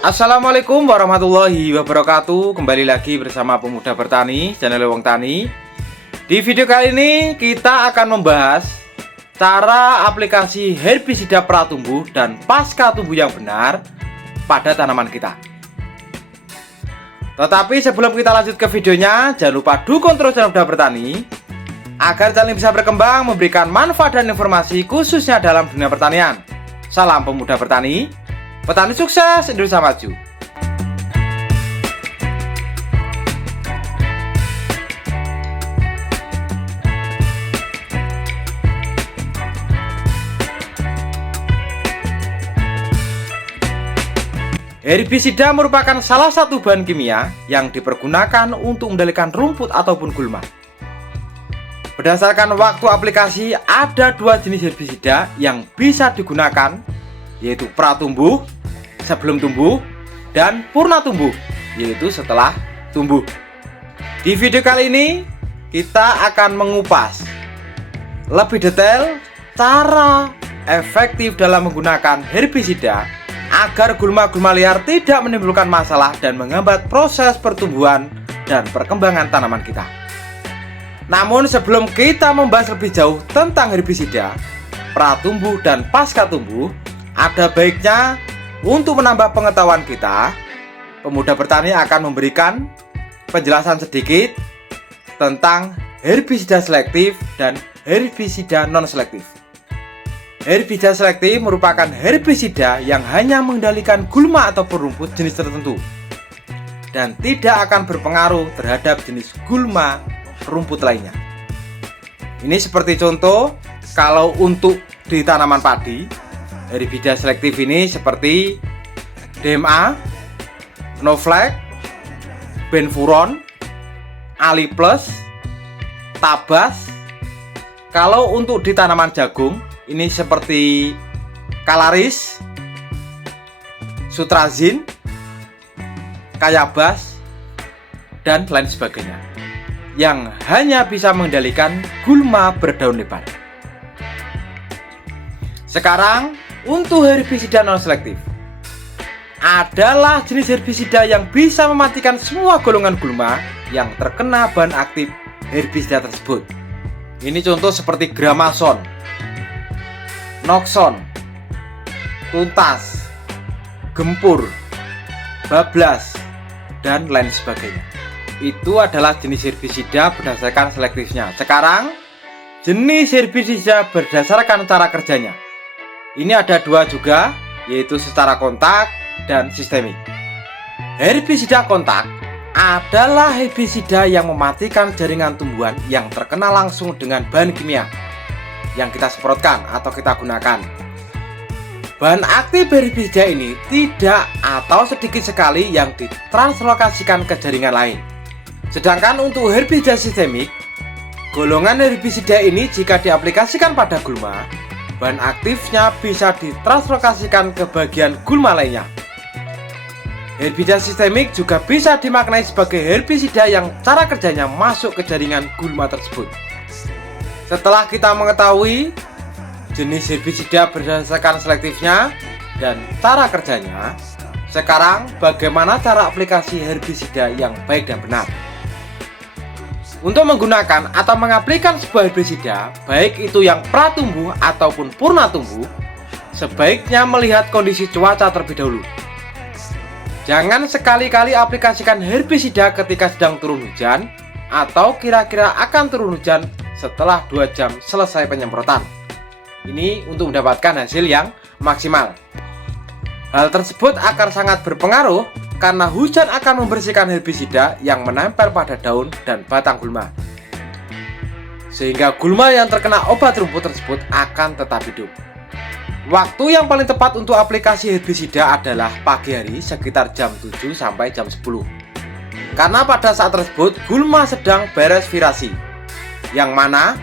Assalamualaikum warahmatullahi wabarakatuh. Kembali lagi bersama Pemuda Bertani, channel Wong Tani. Di video kali ini kita akan membahas cara aplikasi herbisida pratumbuh dan pasca tumbuh yang benar pada tanaman kita. Tetapi sebelum kita lanjut ke videonya, jangan lupa dukung terus channel Pemuda Bertani agar channel bisa berkembang, memberikan manfaat dan informasi khususnya dalam dunia pertanian. Salam Pemuda Bertani, petani sukses, Indonesia maju. Herbisida merupakan salah satu bahan kimia yang dipergunakan untuk mengendalikan rumput ataupun gulma. Berdasarkan waktu aplikasi, ada dua jenis herbisida yang bisa digunakan, yaitu pratumbuh, sebelum tumbuh, dan purna tumbuh, yaitu setelah tumbuh. Di video kali ini kita akan mengupas lebih detail cara efektif dalam menggunakan herbisida agar gulma-gulma liar tidak menimbulkan masalah dan menghambat proses pertumbuhan dan perkembangan tanaman kita. Namun sebelum kita membahas lebih jauh tentang herbisida pratumbuh dan pasca tumbuh, ada baiknya untuk menambah pengetahuan kita, Pemuda Bertani akan memberikan penjelasan sedikit tentang herbisida selektif dan herbisida non-selektif. Herbisida selektif merupakan herbisida yang hanya mengendalikan gulma ataupun rumput jenis tertentu dan tidak akan berpengaruh terhadap jenis gulma rumput lainnya. Ini seperti contoh, kalau untuk di tanaman padi, herbisida selektif ini seperti DMA, Novlek, Benfuron, Aliplus, Tabas. Kalau untuk di tanaman jagung, ini seperti Kalaris, Sutrazin, Kayabas, dan lain sebagainya, yang hanya bisa mengendalikan gulma berdaun lebar. Sekarang untuk herbisida non-selektif, adalah jenis herbisida yang bisa mematikan semua golongan gulma yang terkena bahan aktif herbisida tersebut. Ini contoh seperti Gramason, Noxon, Tuntas, Gempur, Bablas, dan lain sebagainya. Itu adalah jenis herbisida berdasarkan selektifnya. Sekarang jenis herbisida berdasarkan cara kerjanya. Ini ada dua juga, yaitu secara kontak dan sistemik. Herbisida kontak adalah herbisida yang mematikan jaringan tumbuhan yang terkena langsung dengan bahan kimia yang kita semprotkan atau kita gunakan. Bahan aktif herbisida ini tidak atau sedikit sekali yang ditranslokasikan ke jaringan lain. Sedangkan untuk herbisida sistemik, golongan herbisida ini jika diaplikasikan pada gulma, bahan aktifnya bisa ditranslokasikan ke bagian gulma lainnya. Herbisida sistemik juga bisa dimaknai sebagai herbisida yang cara kerjanya masuk ke jaringan gulma tersebut. Setelah kita mengetahui jenis herbisida berdasarkan selektifnya dan cara kerjanya, sekarang bagaimana cara aplikasi herbisida yang baik dan benar. Untuk menggunakan atau mengaplikan sebuah herbisida, baik itu yang pratumbuh ataupun purna tumbuh, sebaiknya melihat kondisi cuaca terlebih dahulu. Jangan sekali-kali aplikasikan herbisida ketika sedang turun hujan atau kira-kira akan turun hujan setelah 2 jam selesai penyemprotan. Ini untuk mendapatkan hasil yang maksimal. Hal tersebut akan sangat berpengaruh karena hujan akan membersihkan herbisida yang menempel pada daun dan batang gulma, sehingga gulma yang terkena obat rumput tersebut akan tetap hidup. Waktu yang paling tepat untuk aplikasi herbisida adalah pagi hari sekitar jam 7 sampai jam 10, karena pada saat tersebut gulma sedang beres virasi, yang mana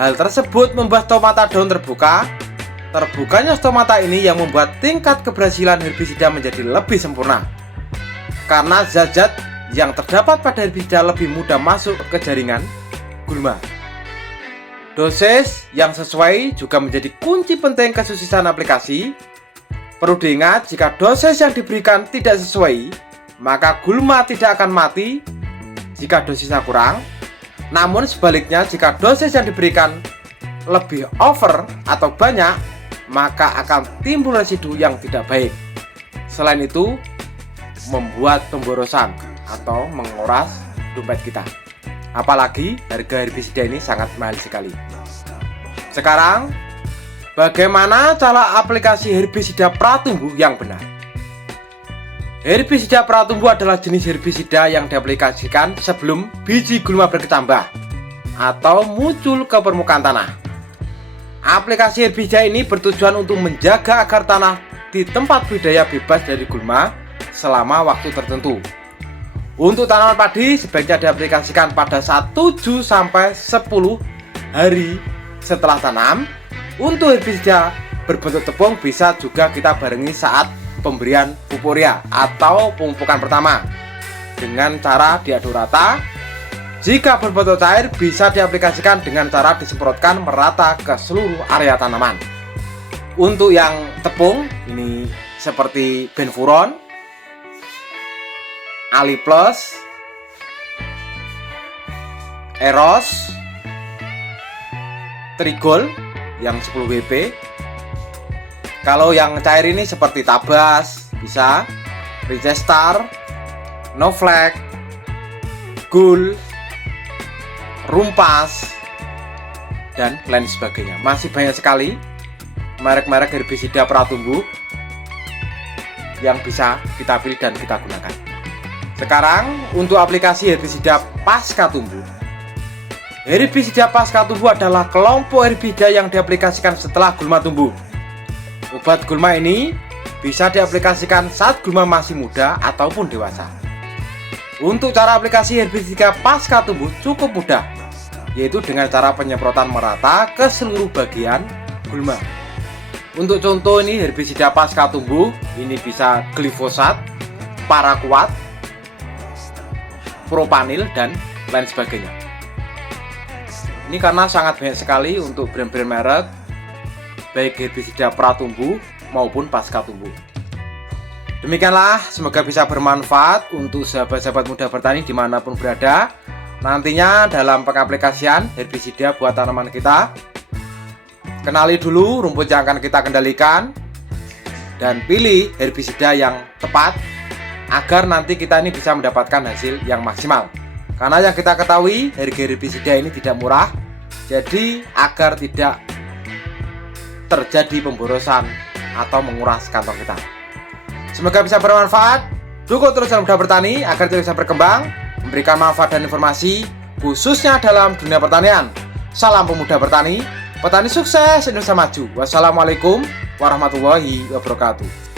hal tersebut membuat stomata daun terbuka. Terbukanya stomata ini yang membuat tingkat keberhasilan herbisida menjadi lebih sempurna, karena zat-zat yang terdapat pada herbisida lebih mudah masuk ke jaringan gulma. Dosis yang sesuai juga menjadi kunci penting kesuksesan aplikasi. Perlu diingat, jika dosis yang diberikan tidak sesuai, maka gulma tidak akan mati jika dosisnya kurang. Namun sebaliknya, jika dosis yang diberikan lebih over atau banyak, maka akan timbul residu yang tidak baik. Selain itu, membuat pemborosan atau menguras dompet kita. Apalagi harga herbisida ini sangat mahal sekali. Sekarang, bagaimana cara aplikasi herbisida pratumbuh yang benar? Herbisida pratumbuh adalah jenis herbisida yang diaplikasikan sebelum biji gulma berkecambah atau muncul ke permukaan tanah. Aplikasi herbisida ini bertujuan untuk menjaga agar tanah di tempat budidaya bebas dari gulma selama waktu tertentu. Untuk tanaman padi sebaiknya diaplikasikan pada saat 7-10 hari setelah tanam. Untuk herbisida berbentuk tepung bisa juga kita barengi saat pemberian pupuk urea atau pemupukan pertama dengan cara diaduk rata. Jika berbentuk cair bisa diaplikasikan dengan cara disemprotkan merata ke seluruh area tanaman. Untuk yang tepung ini seperti Benfuron, Ali Plus, Eros, Trigol yang 10 WP. Kalau yang cair ini seperti Tabas, bisa Rizestar, Novlek, Gul, Rumpas, dan lain sebagainya. Masih banyak sekali merek-merek herbisida pratumbuh yang bisa kita pilih dan kita gunakan. Sekarang untuk aplikasi herbisida pasca tumbuh. Herbisida pasca tumbuh adalah kelompok herbisida yang diaplikasikan setelah gulma tumbuh. Obat gulma ini bisa diaplikasikan saat gulma masih muda ataupun dewasa. Untuk cara aplikasi herbisida pasca tumbuh cukup mudah, yaitu dengan cara penyemprotan merata ke seluruh bagian gulma. Untuk contoh ini herbisida pasca tumbuh, ini bisa glifosat, paraquat, propanil, dan lain sebagainya. Ini karena sangat banyak sekali untuk brand-brand merek, baik herbisida pratumbuh maupun pasca tumbuh. Demikianlah, semoga bisa bermanfaat untuk sahabat-sahabat muda bertani dimanapun berada. Nantinya dalam pengaplikasian herbisida buat tanaman kita, kenali dulu rumput yang akan kita kendalikan dan pilih herbisida yang tepat agar nanti kita ini bisa mendapatkan hasil yang maksimal. Karena yang kita ketahui, harga herbisida ini tidak murah, jadi agar tidak terjadi pemborosan atau menguras kantong kita. Semoga bisa bermanfaat. Dukung terus Muda Bertani agar terus bisa berkembang, memberikan manfaat dan informasi khususnya dalam dunia pertanian. Salam pemuda bertani, petani sukses, Indonesia maju. Wassalamualaikum warahmatullahi wabarakatuh.